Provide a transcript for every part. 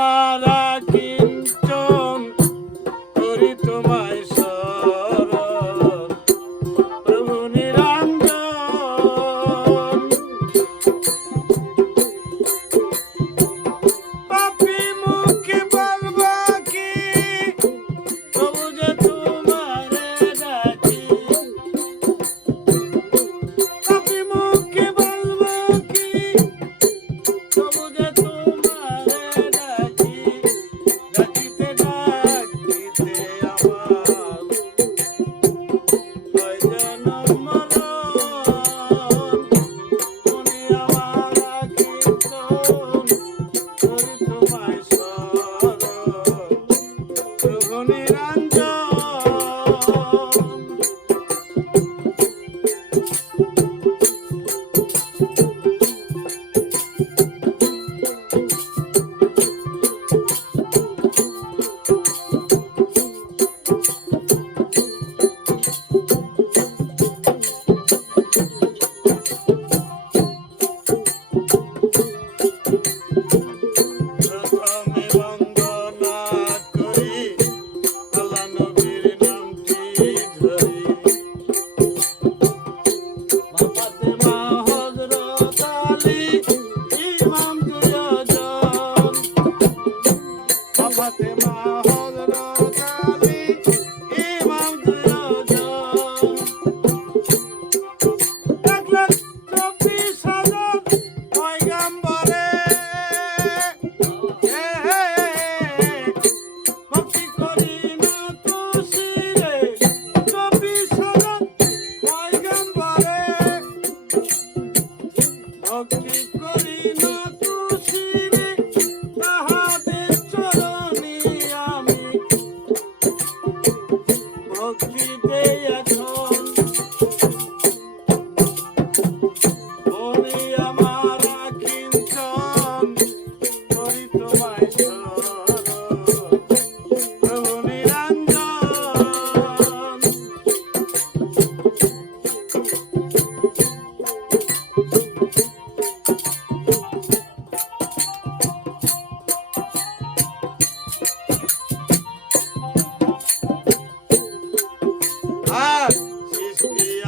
Ramada.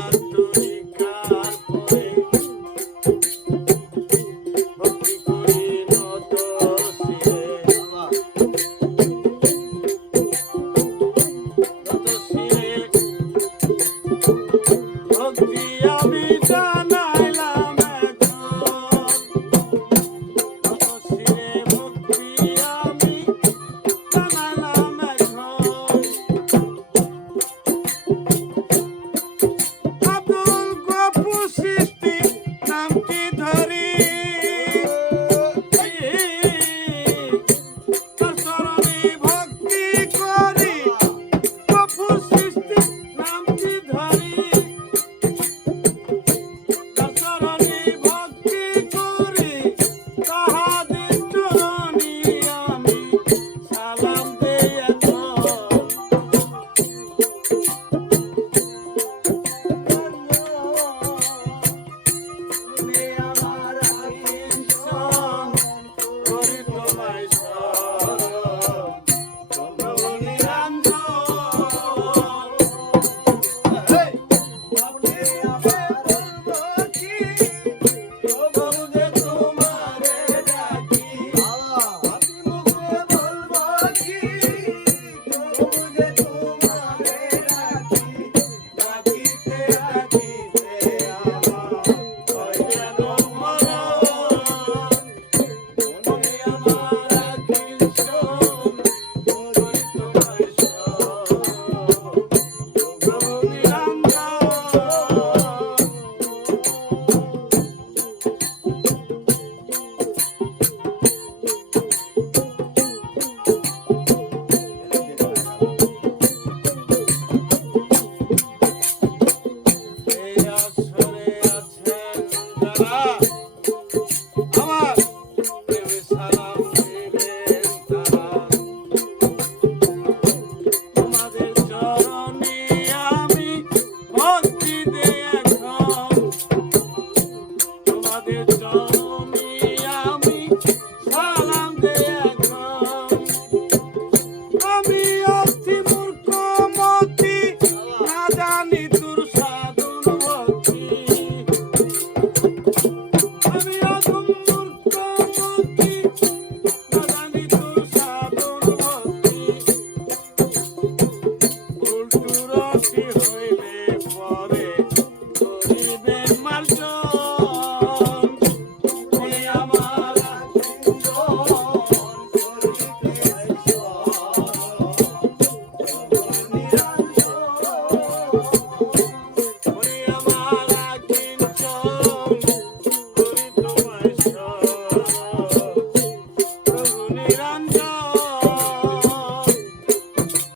santo.